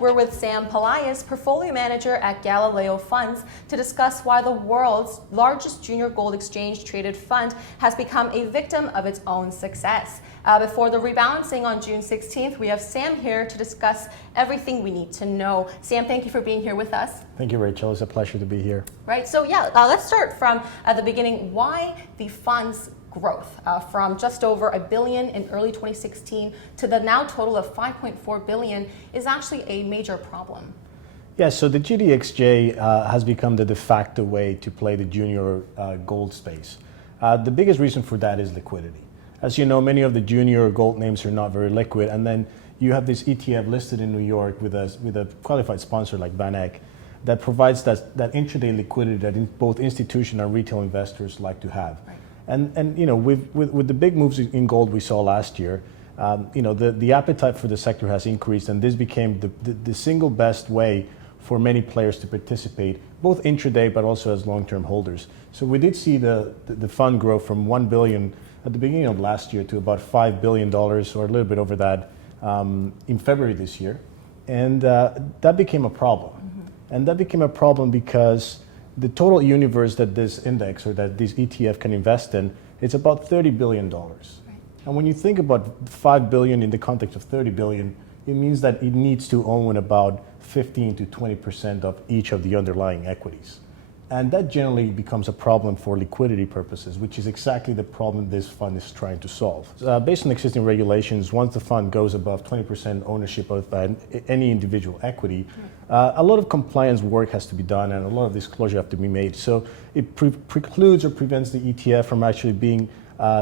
We're with Sam Pelaez, portfolio manager at Galileo Funds, to discuss why the world's largest junior gold exchange traded fund has become a victim of its own success. Before the rebalancing on June 16th, we have Sam here to discuss everything we need to know. Sam, thank you for being here with us. Thank you, Rachel. It's a pleasure to be here. Right, so let's start from the beginning. Why the fund's growth from just over $1 billion in early 2016 to the now total of $5.4 billion is actually a major problem? Yeah, so the GDXJ has become the de facto way to play the junior gold space. The biggest reason for that is liquidity. As you know, many of the junior gold names are not very liquid, and then you have this ETF listed in New York with a qualified sponsor like VanEck that provides that intraday liquidity that both institutional and retail investors like to have. Right. And you know, with the big moves in gold we saw last year, you know, the appetite for the sector has increased, and this became the single best way for many players to participate, both intraday but also as long-term holders. So we did see the fund grow from $1 billion at the beginning of last year to about $5 billion, or a little bit over that, in February this year, and that became a problem. Mm-hmm. And that became a problem because the total universe that this index or that this ETF can invest in, it's about $30 billion. Right. And when you think about $5 billion in the context of $30 billion, it means that it needs to own about 15 to 20% of each of the underlying equities. And that generally becomes a problem for liquidity purposes, which is exactly the problem this fund is trying to solve. Based on existing regulations, once the fund goes above 20% ownership of any individual equity, a lot of compliance work has to be done and a lot of disclosure have to be made. So it precludes or prevents the ETF from actually being,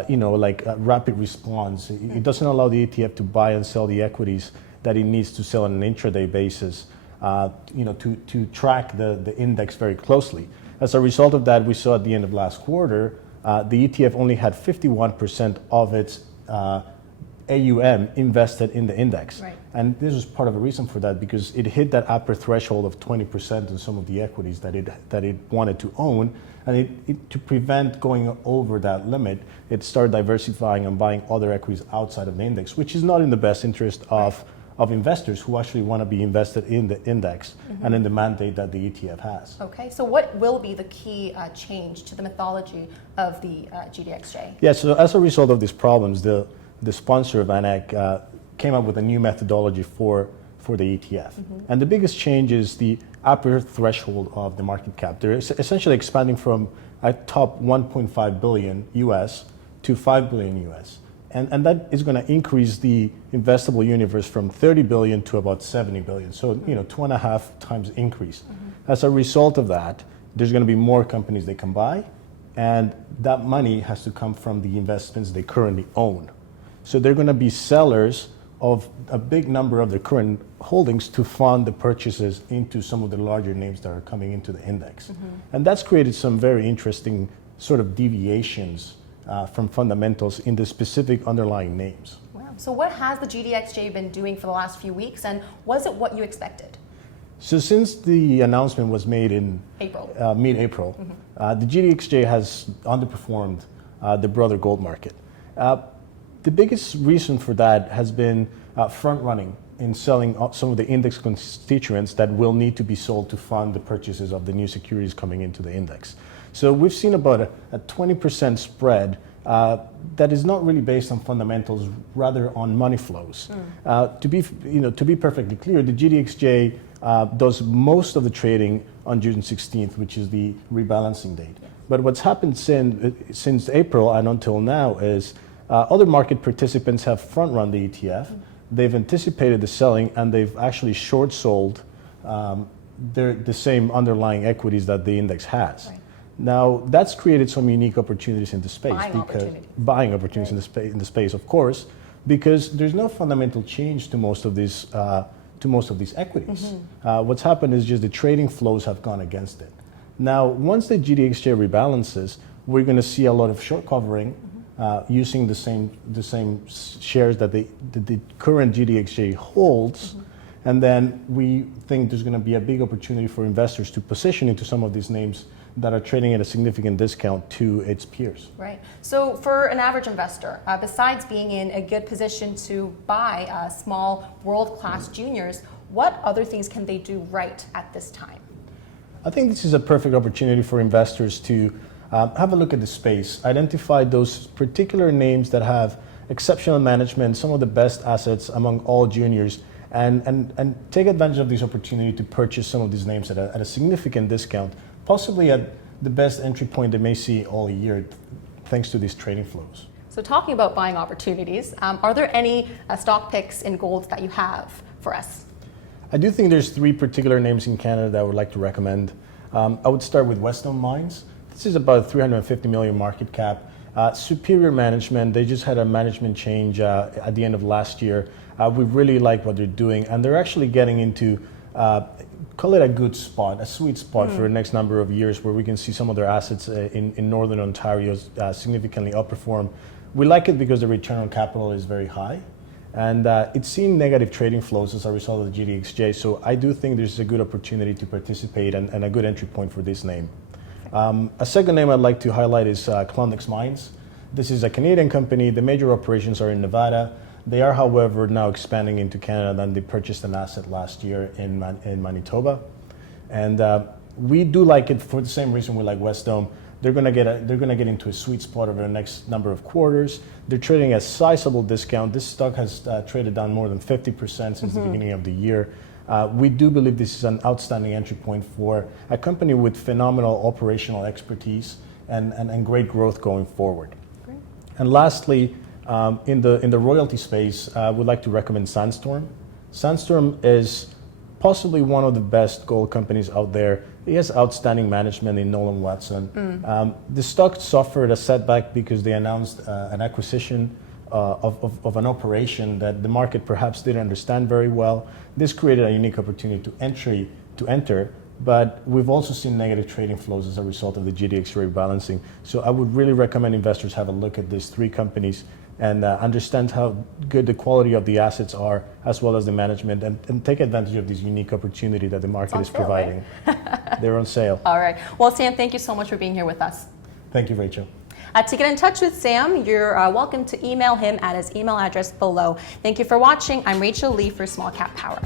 you know, like a rapid response. It doesn't allow the ETF to buy and sell the equities that it needs to sell on an intraday basis. You know, to track the index very closely. As a result of that, we saw at the end of last quarter, the ETF only had 51% of its AUM invested in the index. Right. And this was part of a reason for that, because it hit that upper threshold of 20% in some of the equities that it wanted to own. And to prevent going over that limit, it started diversifying and buying other equities outside of the index, which is not in the best interest of investors who actually want to be invested in the index and in the mandate that the ETF has. Okay, so what will be the key change to the methodology of the GDXJ? Yeah, so as a result of these problems, the sponsor of VanEck came up with a new methodology for the ETF. And the biggest change is the upper threshold of the market cap. They're essentially expanding from a top 1.5 billion US to 5 billion US. And that is going to increase the investable universe from 30 billion to about 70 billion. So, you know, 2.5 times increase. As a result of that, there's going to be more companies they can buy, and that money has to come from the investments they currently own. So they're going to be sellers of a big number of their current holdings to fund the purchases into some of the larger names that are coming into the index. And that's created some very interesting sort of deviations from fundamentals in the specific underlying names. Wow. So what has the GDXJ been doing for the last few weeks, and was it what you expected? So since the announcement was made in April, mid-April, the GDXJ has underperformed the broader gold market. The biggest reason for that has been front-running in selling some of the index constituents that will need to be sold to fund the purchases of the new securities coming into the index. So we've seen about a 20% spread that is not really based on fundamentals, rather on money flows. To be perfectly clear, the GDXJ does most of the trading on June 16th, which is the rebalancing date. But what's happened since April and until now is other market participants have front-run the ETF. They've anticipated the selling, and they've actually short-sold the same underlying equities that the index has. Right. Now, that's created some unique opportunities in the space. Buying opportunities in the space, of course, because there's no fundamental change to most of these equities. What's happened is just the trading flows have gone against it. Now, once the GDXJ rebalances, we're going to see a lot of short covering using the same shares that the current GDXJ holds. And then we think there's going to be a big opportunity for investors to position into some of these names that are trading at a significant discount to its peers. Right. So for an average investor, besides being in a good position to buy small world-class juniors, what other things can they do right at this time? I think this is a perfect opportunity for investors to have a look at the space, identify those particular names that have exceptional management, some of the best assets among all juniors, and take advantage of this opportunity to purchase some of these names at a significant discount, possibly at the best entry point they may see all year, thanks to these trading flows. So talking about buying opportunities, are there any stock picks in gold that you have for us? I do think there's three particular names in Canada that I would like to recommend. I would start with Wesdome Mines. This is about 350 million market cap. Superior management. They just had a management change at the end of last year. We really like what they're doing, and they're actually getting into, call it a good spot, a sweet spot for the next number of years, where we can see some of their assets in Northern Ontario significantly outperform. We like it because the return on capital is very high, and it's seen negative trading flows as a result of the GDXJ, so I do think there's a good opportunity to participate and a good entry point for this name. A second name I'd like to highlight is Klondike's Mines. This is a Canadian company. The major operations are in Nevada. They are, however, now expanding into Canada, and they purchased an asset last year in Manitoba. And we do like it for the same reason we like Wesdome. They're going to get into a sweet spot over the next number of quarters. They're trading a sizable discount. This stock has traded down more than 50% since the beginning of the year. We do believe this is an outstanding entry point for a company with phenomenal operational expertise and great growth going forward. Great. And lastly, in the royalty space, I would like to recommend Sandstorm. Sandstorm is possibly one of the best gold companies out there. It has outstanding management in Nolan Watson. The stock suffered a setback because they announced an acquisition of an operation that the market perhaps didn't understand very well. This created a unique opportunity to enter, but we've also seen negative trading flows as a result of the GDXJ Rebalancing. So I would really recommend investors have a look at these three companies and understand how good the quality of the assets are, as well as the management, and take advantage of this unique opportunity that the market is providing. Right? They're on sale. All right. Well, Sam, thank you so much for being here with us. Thank you, Rachel. To get in touch with Sam, you're welcome to email him at his email address below. Thank you for watching. I'm Rachel Lee for Small Cap Power.